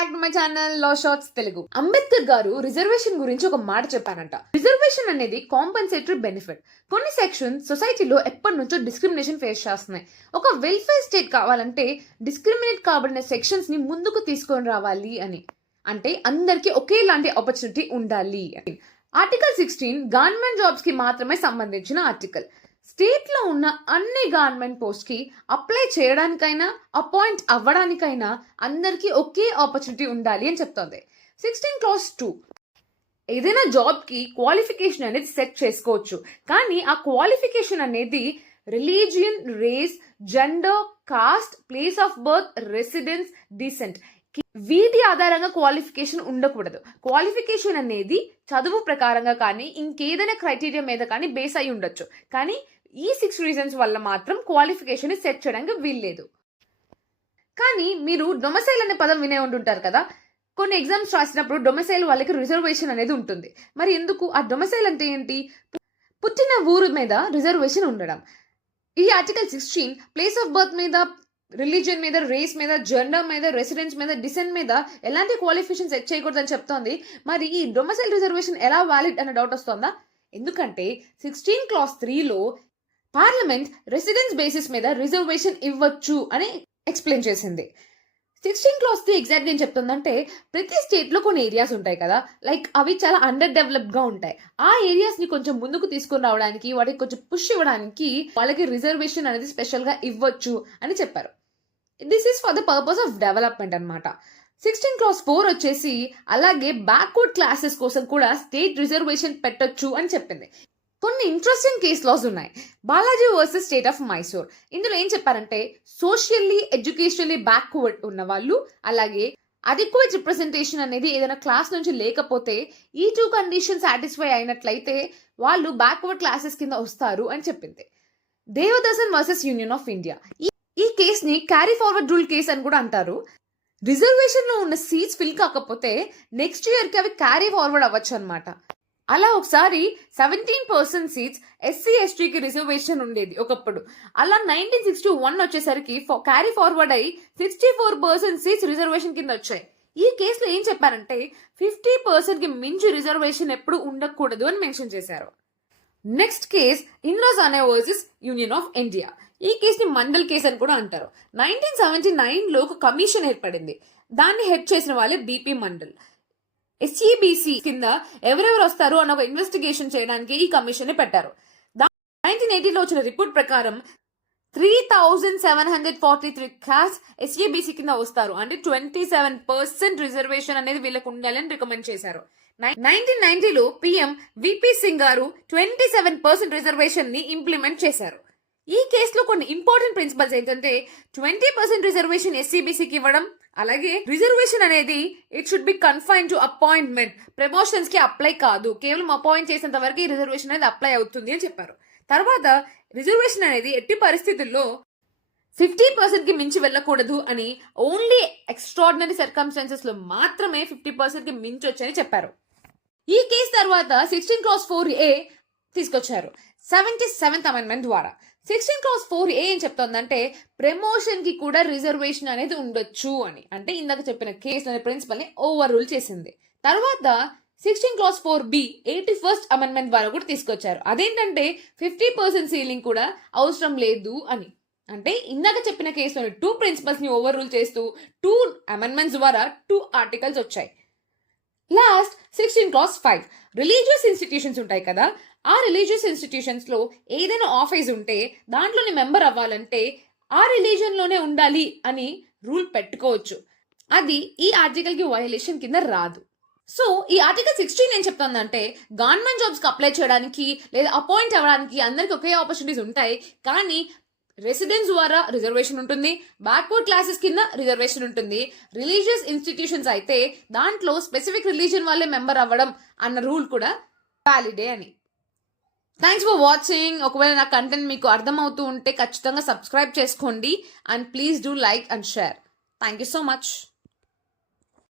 Back to my channel law shorts Telugu. Ambedkar garu reservation గురించి ఒక మాట చెప్పారంట. రిజర్వేషన్ అనేది కాంపెన్సేటరీ బెనిఫిట్. కొన్ని సెక్షన్ సొసైటీలో ఎప్పటి నుంచో డిస్క్రిమినేషన్ ఫేస్ చేస్తున్నాయి. ఒక వెల్ఫేర్ స్టేట్ కావాలంటే డిస్క్రిమినేట్ కాబడిన సెక్షన్స్ ని ముందుకు తీసుకొని రావాలి అని, అంటే అందరికీ ఒకేలాంటి ఆపర్చునిటీ ఉండాలి అని. ఆర్టికల్ 16 గవర్నమెంట్ జాబ్స్ కి మాత్రమే సంబంధించిన ఆర్టికల్. స్టేట్ లో ఉన్న అన్ని గవర్నమెంట్ పోస్ట్ కి అప్లై చేయడానికైనా అపాయింట్ అవ్వడానికైనా అందరికీ ఒకే ఆపర్చునిటీ ఉండాలి అని చెప్తోంది. 16 clause 2 ఏదైనా జాబ్ కి క్వాలిఫికేషన్ అనేది సెట్ చేసుకోవచ్చు, కానీ ఆ క్వాలిఫికేషన్ అనేది religion, race, gender, caste, place of birth, residence, descent వీటి ఆధారంగా క్వాలిఫికేషన్ ఉండకూడదు. క్వాలిఫికేషన్ అనేది చదువు ప్రకారంగా కానీ ఇంకేదైనా క్రైటీరియా మీద కానీ బేస్ అయి ఉండొచ్చు, కానీ ఈ 6 reasons వల్ల మాత్రం క్వాలిఫికేషన్ సెట్ చేయడానికి వీల్లేదు. కానీ మీరు డొమిసైల్ అనే పదం వినే ఉంటుంటారు కదా. కొన్ని ఎగ్జామ్స్ రాసినప్పుడు డొమిసైల్ వాళ్ళకి రిజర్వేషన్ అనేది ఉంటుంది. మరి ఎందుకు? ఆ డొమిసైల్ అంటే ఏంటి? పుట్టిన ఊరు మీద రిజర్వేషన్ ఉండడం. ఈ ఆర్టికల్ 16 ప్లేస్ ఆఫ్ బర్త్ మీద, రిలీజియన్ మీద, రేస్ మీద, జెండర్ మీద, రెసిడెన్స్ మీద, డిసెంట్ మీద ఎలాంటి క్వాలిఫికేషన్ సెట్ చేయకూడదని చెప్తోంది. మరి ఈ డొమిసైల్ రిజర్వేషన్ ఎలా వ్యాలిడ్ అన్న డౌట్ వస్తుందా? ఎందుకంటే 16 clause 3లో పార్లమెంట్ రెసిడెన్స్ బేసిస్ మీద రిజర్వేషన్ ఇవ్వచ్చు అని ఎక్స్ప్లెయిన్ చేసింది. 16 clause 3 ఎగ్జాక్ట్ ఏం చెప్తుందంటే, ప్రతి స్టేట్ లో కొన్ని ఏరియాస్ ఉంటాయి కదా, లైక్ అవి చాలా అండర్ డెవలప్డ్ గా ఉంటాయి. ఆ ఏరియాస్ ని కొంచెం ముందుకు తీసుకుని రావడానికి, వాటికి కొంచెం పుష్ ఇవ్వడానికి వాళ్ళకి రిజర్వేషన్ అనేది స్పెషల్ గా ఇవ్వచ్చు అని చెప్పారు. This is for the purpose of development అనమాట. 16 clause 4 వచ్చేసి అలాగే బ్యాక్వర్డ్ క్లాసెస్ కోసం కూడా స్టేట్ రిజర్వేషన్ పెట్టొచ్చు అని చెప్పింది. కొన్ని ఇంట్రెస్టింగ్ కేస్ లాస్ ఉన్నాయి. Balaji versus state of Mysore. ఇందులో ఏం చెప్పారంటే, సోషల్లీ, ఎడ్యుకేషనల్లీ బ్యాక్వర్డ్ ఉన్న వాళ్ళు, అలాగే అడిక్వేట్ రిప్రజెంటేషన్ అనేది ఏదైనా క్లాస్ నుంచి లేకపోతే ఈ 2 కండిషన్ సాటిస్ఫై అయినట్లయితే వాళ్ళు బ్యాక్వర్డ్ క్లాసెస్ కింద వస్తారు అని చెప్పింది. దేవదాసన్ వర్సెస్ యూనియన్ ఆఫ్ ఇండియా. ఈ కేస్ ని క్యారీ ఫార్వర్డ్ రూల్ కేస్ అని కూడా అంటారు. రిజర్వేషన్ లో ఉన్న సీట్స్ ఫిల్ కాకపోతే నెక్స్ట్ ఇయర్ కి అవి క్యారీ ఫార్వర్డ్ అవ్వచ్చు అనమాట. అలా ఒకసారి 17% సీట్స్ ఎస్సీ ఎస్టీకి రిజర్వేషన్ ఉండేది ఒకప్పుడు. అలా 1961 వచ్చేసరికి క్యారీ ఫార్వర్డ్ అయ్యి 64% సీట్స్ రిజర్వేషన్ కింద వచ్చాయి. ఈ కేసులో ఏం చెప్పారంటే 50% కి మించి రిజర్వేషన్ ఎప్పుడు ఉండకూడదు అని మెన్షన్ చేశారు. నెక్స్ట్ కేస్ ఇంద్రాజానే వర్సెస్ యూనియన్ ఆఫ్ ఇండియా. ఈ కేసుని మండల్ కేసు అని కూడా అంటారు. 1979లో ఒక కమిషన్ ఏర్పడింది. దాన్ని హెడ్ చేసిన వాళ్ళే బీపీ మండల్. ఎస్ఈబిసి కింద ఎవరెవరు వస్తారు అన్న ఒక ఇన్వెస్టిగేషన్ చేయడానికి ఈ కమిషన్ పెట్టారు. 1980లో వచ్చిన రిపోర్ట్ ప్రకారం 3743 క్యాస్ట్ ఎస్ఈబిసి కింద వస్తారు. అంటే 27% రిజర్వేషన్ అనేది వీళ్ళకు ఉండాలని రికమెండ్ చేశారు. 1990లో పిఎం విపి సింగ్ గారు 27% రిజర్వేషన్ ని ఇంప్లిమెంట్ చేశారు. ఈ కేసులో కొన్ని ఇంపార్టెంట్ ప్రిన్సిపల్స్ ఏంటంటే 20% రిజర్వేషన్ ఎస్సీబీసీకి ఇవ్వడం, అలాగే రిజర్వేషన్ అనేది it should be confine to appointment, promotions కి అప్లై కాదు, కేవలం అపాయింట్ చేసేంత వరకు ఈ రిజర్వేషన్ అనేది అప్లై అవుతుంది అని చెప్పారు. తర్వాత రిజర్వేషన్ అనేది ఎట్టి పరిస్థితుల్లో 50% కి మించి వెళ్ళకూడదు అని, ఓన్లీ ఎక్స్ట్రాడినరీ సర్కమ్స్టాన్సెస్ లో మాత్రమే 50% కి మించి వచ్చని చెప్పారు. ఈ కేసు తర్వాత 16 clause 4A తీసుకొచ్చారు 77th అమెండ్మెంట్ ద్వారా. 16 clause 4A ఏం చెప్తోందంటే, ప్రమోషన్ కి కూడా రిజర్వేషన్ అనేది ఉండొచ్చు అని. అంటే ఇందాక చెప్పిన కేసు అనే ప్రిన్సిపల్ ని ఓవర్ రూల్ చేసింది. తర్వాత 16 clause 4B 81st అమెండ్మెంట్ ద్వారా కూడా తీసుకొచ్చారు. అదేంటంటే 50% సీలింగ్ కూడా అవసరం లేదు అని. అంటే ఇందాక చెప్పిన కేసులోని 2 ప్రిన్సిపల్స్ ని ఓవర్ రూల్ చేస్తూ 2 అమెండ్మెంట్స్ ద్వారా 2 ఆర్టికల్స్ వచ్చాయి. లాస్ట్ 16 clause 5 రిలీజియస్ ఇన్స్టిట్యూషన్స్ ఉంటాయి కదా, ఆ రిలీజియస్ ఇన్స్టిట్యూషన్స్ లో ఏదైనా ఆఫీస్ ఉంటే దాంట్లోని మెంబర్ అవ్వాలంటే ఆ రిలీజియన్ లోనే ఉండాలి అని రూల్ పెట్టుకోవచ్చు. అది ఈ ఆర్టికల్ కి వయలేషన్ కింద రాదు. సో ఈ ఆర్టికల్ 16 ఏం చెప్తుందంటే, గవర్నమెంట్ జాబ్స్ కి అప్లై చేయడానికి లేదా అపాయింట్ అవ్వడానికి అందరికి ఒకే ఆపర్చునిటీస్ ఉంటాయి, కానీ రెసిడెన్స్ ద్వారా రిజర్వేషన్ ఉంటుంది, బ్యాక్వర్డ్ క్లాసెస్ కింద రిజర్వేషన్ ఉంటుంది. రిలీజియస్ ఇన్స్టిట్యూషన్స్ అయితే దాంట్లో స్పెసిఫిక్ రిలీజియన్ వాళ్ళే మెంబర్ అవ్వడం అన్న రూల్ కూడా వ్యాలిడే అని. Thanks for watching. ఒకవేళ నా కంటెంట్ మీకు అర్థమవుతూ ఉంటే ఖచ్చితంగా సబ్స్క్రైబ్ చేసుకోండి and please do like and share. Thank you so much.